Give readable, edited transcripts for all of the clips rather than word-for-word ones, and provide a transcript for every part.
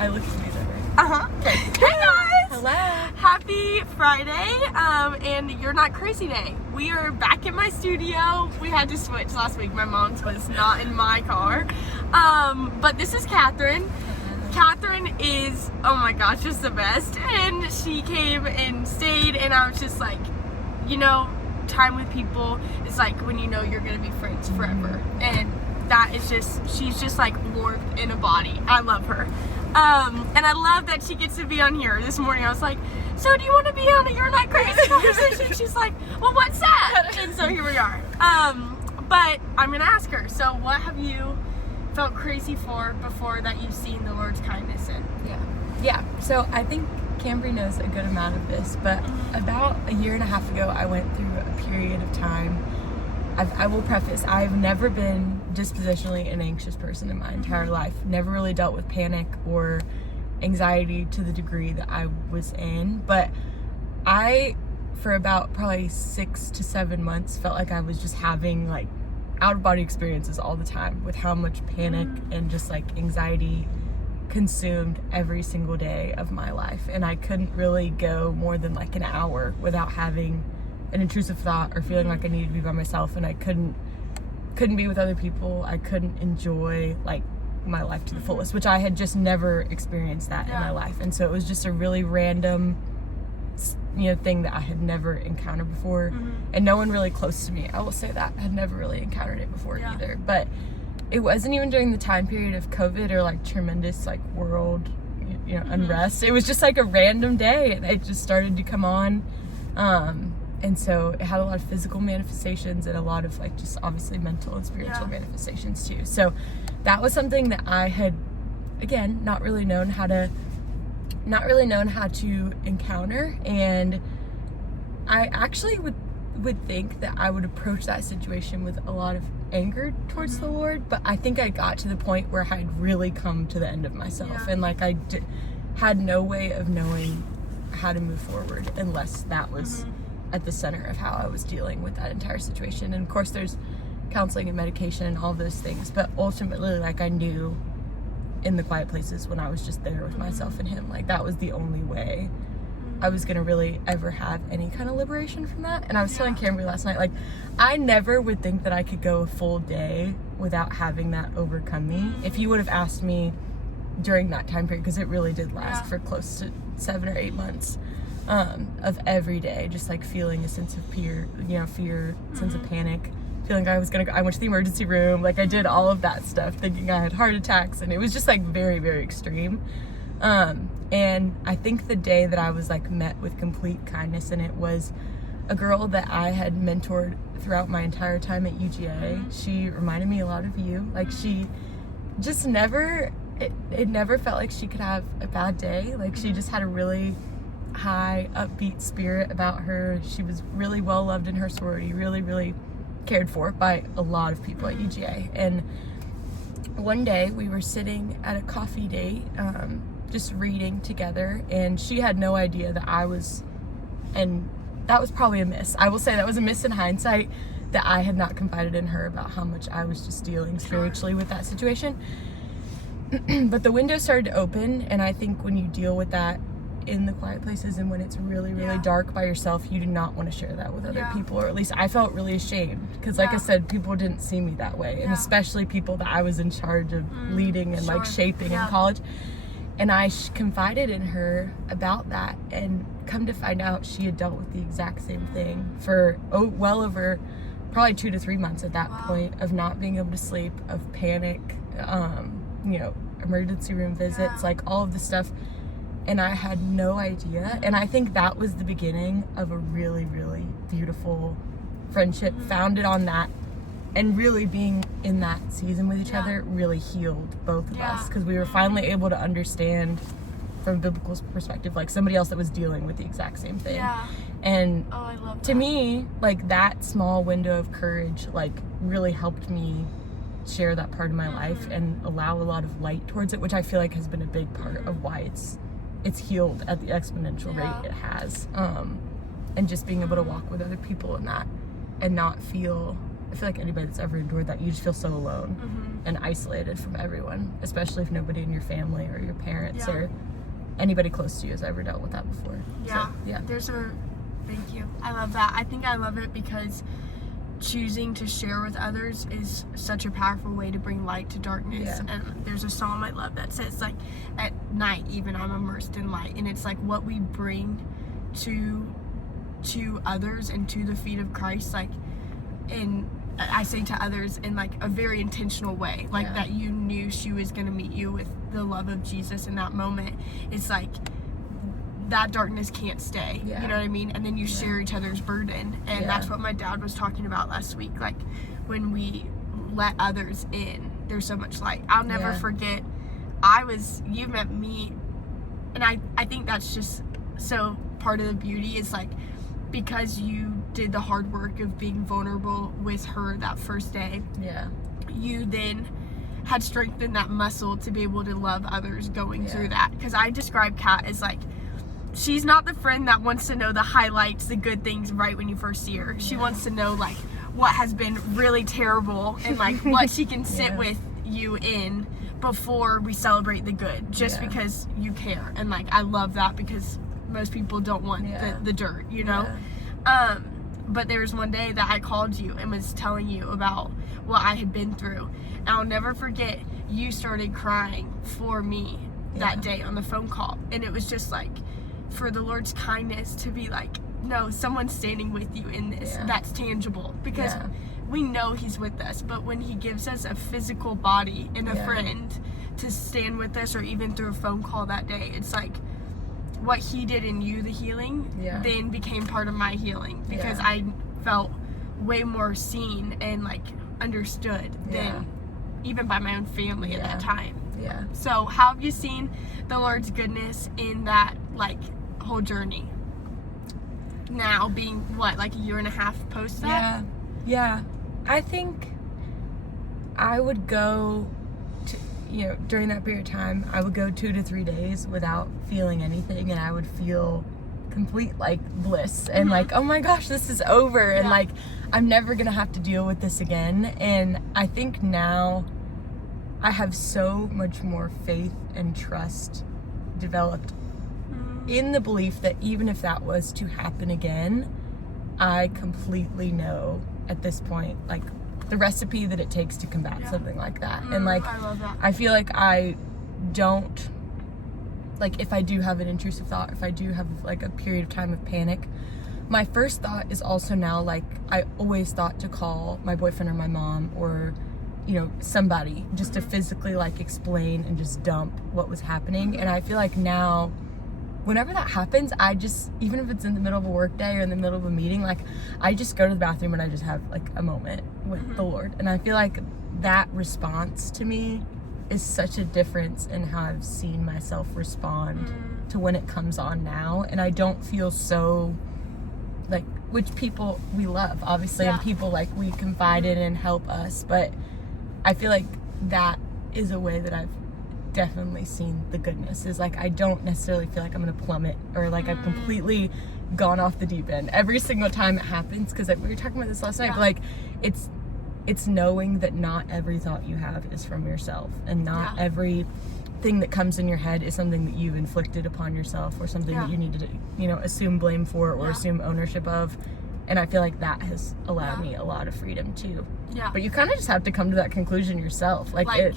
I look at you right? Okay. Hey guys! Hello. Happy Friday, and You're Not Crazy Day. We are back in my studio. We had to switch last week. My mom's was not in my car. But this is Catherine. Catherine is, oh my gosh, just the best. And she came and stayed, and I was just like, you know, time with people is like when you know you're gonna be friends forever. And that is just, she's just like warmth in a body. I love her. And I love that she gets to be on here. This morning I was like, so do you want to be on a You're Not Crazy conversation? She's like, well, what's that? And so here we are. But I'm gonna ask her, so what have you felt crazy for before that you've seen the Lord's kindness in? Yeah. So I think Cambry knows a good amount of this, but about a year and a half ago, I went through a period of time. I will preface, I've never been dispositionally an anxious person in my entire life. Never really dealt with panic or anxiety to the degree that I was in. But I, for about probably 6 to 7 months, felt like I was just having like out-of-body experiences all the time with how much panic and just like anxiety consumed every single day of my life. And I couldn't really go more than like an hour without having an intrusive thought or feeling like I needed to be by myself, and I couldn't be with other people. I couldn't enjoy like my life to the fullest, which I had just never experienced that in my life. And so it was just a really random, you know, thing that I had never encountered before. And no one really close to me, I will say that, had never really encountered it before either. But it wasn't even during the time period of COVID or like tremendous like world, you know, unrest. It was just like a random day, and it just started to come on. And so it had a lot of physical manifestations and a lot of like just obviously mental and spiritual manifestations too. So that was something that I had, again, not really known how to encounter. And I actually would think that I would approach that situation with a lot of anger towards the Lord, but I think I got to the point where I'd really come to the end of myself, and like I had no way of knowing how to move forward unless that was at the center of how I was dealing with that entire situation. And of course there's counseling and medication and all those things, but ultimately like I knew in the quiet places when I was just there with myself and him, like that was the only way I was gonna really ever have any kind of liberation from that. And I was telling Cambry last night, like I never would think that I could go a full day without having that overcome me. If you would have asked me during that time period, because it really did last for close to 7 or 8 months, of every day just like feeling a sense of fear, sense of panic, feeling like I was gonna go. I went to the emergency room, like I did all of that stuff thinking I had heart attacks, and it was just like very, very extreme. And I think the day that I was like met with complete kindness, and it was a girl that I had mentored throughout my entire time at UGA. She reminded me a lot of you. Like she just never, it never felt like she could have a bad day. Like she just had a really high upbeat spirit about her. She was really well loved in her sorority, really, really cared for by a lot of people at UGA. And one day we were sitting at a coffee date, just reading together, and she had no idea that I was, and that was probably a miss. I will say that was a miss in hindsight, that I had not confided in her about how much I was just dealing spiritually with that situation. But the window started to open, and I think when you deal with that in the quiet places and when it's really, really dark by yourself, you do not want to share that with other people, or at least I felt really ashamed, because like I said, people didn't see me that way, and especially people that I was in charge of leading and like shaping in college. And I confided in her about that, and come to find out she had dealt with the exact same thing for well over probably 2 to 3 months at that point, of not being able to sleep, of panic, emergency room visits, like all of the stuff. And I had no idea. And I think that was the beginning of a really, really beautiful friendship founded on that. And really being in that season with each other really healed both of us, because we were finally able to understand from a biblical perspective, like somebody else that was dealing with the exact same thing. And I love to me, like that small window of courage, like really helped me share that part of my life and allow a lot of light towards it, which I feel like has been a big part of why it's healed at the exponential rate it has. And just being able to walk with other people in that and not feel I feel like anybody that's ever endured that, you just feel so alone and isolated from everyone, especially if nobody in your family or your parents or anybody close to you has ever dealt with that before. Yeah. So, yeah. Thank you. I love that. I think I love it because choosing to share with others is such a powerful way to bring light to darkness. Yeah. And there's a psalm I love that says, like, at night even I'm immersed in light. And it's like what we bring to others and to the feet of Christ, like, and I say to others in like a very intentional way, like that you knew she was going to meet you with the love of Jesus in that moment. It's like that darkness can't stay, you know what I mean? And then you share each other's burden, and that's what my dad was talking about last week. Like, when we let others in, there's so much light. I'll never forget, you met me, and I think that's just so part of the beauty is like, because you did the hard work of being vulnerable with her that first day, you then had strengthened that muscle to be able to love others going through that. Because I describe Kat as like, she's not the friend that wants to know the highlights, the good things right when you first see her. She wants to know like what has been really terrible and like what she can sit with you in before we celebrate the good, just because you care. And like, I love that, because most people don't want the dirt, you know? But there was one day that I called you and was telling you about what I had been through. And I'll never forget, you started crying for me that day on the phone call. And it was just like, for the Lord's kindness to be like, no, someone's standing with you in this. That's tangible, because we know he's with us. But when he gives us a physical body and a friend to stand with us, or even through a phone call that day, it's like, what he did in you, the healing, then became part of my healing, because I felt way more seen and like understood than even by my own family at that time. So how have you seen the Lord's goodness in that like whole journey? Now being what, like a year and a half post that? I think I would go to, you know, during that period of time, I would go 2 to 3 days without feeling anything, and I would feel complete like bliss and like, oh my gosh, this is over, and like, I'm never gonna have to deal with this again. And I think now I have so much more faith and trust developed in the belief that even if that was to happen again, I completely know at this point like the recipe that it takes to combat something like that. And like, I love that. I feel like I don't, like, if I do have an intrusive thought, if I do have like a period of time of panic, my first thought is also now like, I always thought to call my boyfriend or my mom or, you know, somebody just to physically like explain and just dump what was happening. And I feel like now, whenever that happens, I just, even if it's in the middle of a work day or in the middle of a meeting, like, I just go to the bathroom and I just have like a moment with the Lord. And I feel like that response to me is such a difference in how I've seen myself respond to when it comes on now. And I don't feel so like, which people we love obviously, and people like we confide in and help us, but I feel like that is a way that I've definitely seen the goodness, is like, I don't necessarily feel like I'm gonna plummet or like I've completely gone off the deep end every single time it happens. Because like, we were talking about this last night, but like, it's knowing that not every thought you have is from yourself, and not every thing that comes in your head is something that you've inflicted upon yourself, or something that you need to, you know, assume blame for or assume ownership of. And I feel like that has allowed me a lot of freedom too. But you kind of just have to come to that conclusion yourself. Like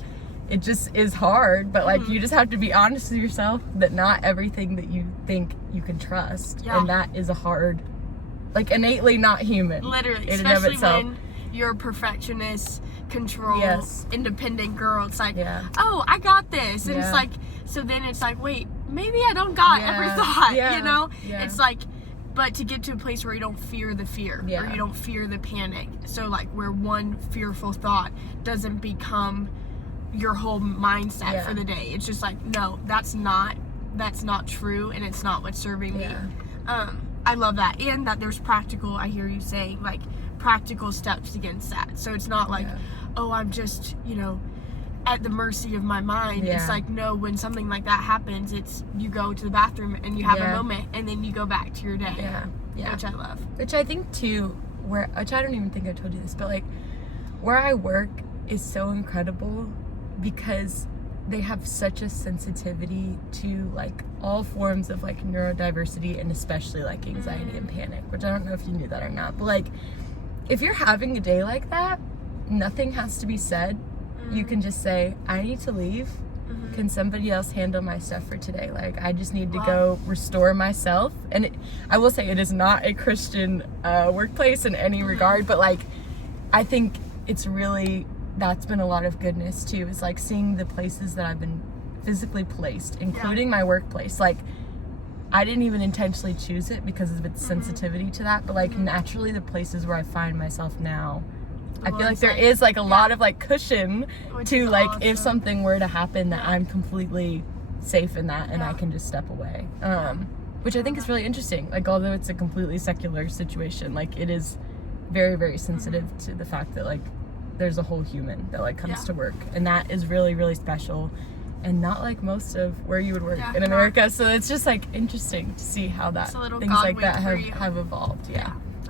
it just is hard, but like, you just have to be honest with yourself that not everything that you think you can trust, and that is a hard, like, innately not human. Literally, in and of especially itself. when you're a perfectionist, control, independent girl. It's like, oh, I got this. And it's like, so then it's like, wait, maybe I don't got every thought, you know? It's like, but to get to a place where you don't fear the fear, or you don't fear the panic. So like, where one fearful thought doesn't become your whole mindset for the day. It's just like, no, that's not true, and it's not what's serving me. I love that. And that there's practical, I hear you saying, like, practical steps against that. So it's not like, oh, I'm just, you know, at the mercy of my mind. It's like, no, when something like that happens, it's, you go to the bathroom and you have a moment, and then you go back to your day. Which I love. Which I think too, which I don't even think I told you this, but like where I work is so incredible because they have such a sensitivity to like all forms of like neurodiversity and especially like anxiety and panic, which I don't know if you knew that or not, but like if you're having a day like that, nothing has to be said. You can just say, I need to leave. Can somebody else handle my stuff for today? Like, I just need to go restore myself. And I will say it is not a Christian workplace in any regard, but like, I think it's really, that's been a lot of goodness too, is like seeing the places that I've been physically placed, including my workplace. Like, I didn't even intentionally choose it because of its sensitivity to that, but like naturally the places where I find myself now, I feel like there is like a lot of like cushion to like if something were to happen that I'm completely safe in that and I can just step away. Which I think is really interesting. Like although it's a completely secular situation, like it is very, very sensitive to the fact that like there's a whole human that like comes to work, and that is really, really special and not like most of where you would work in America. So it's just like interesting to see how that things like that have evolved.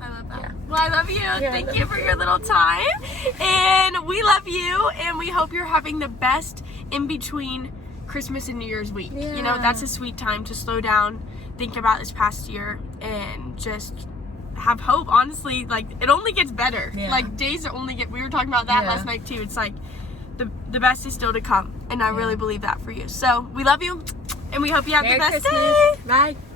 I love that. Well, I love you. Thank you for your little time. And we love you. And we hope you're having the best in between Christmas and New Year's week. You know, that's a sweet time to slow down, think about this past year, and just have hope. Honestly, like, it only gets better. Like, days only get, we were talking about that last night too. It's like, the best is still to come. And I really believe that for you. So, we love you. And we hope you have the best day. Bye.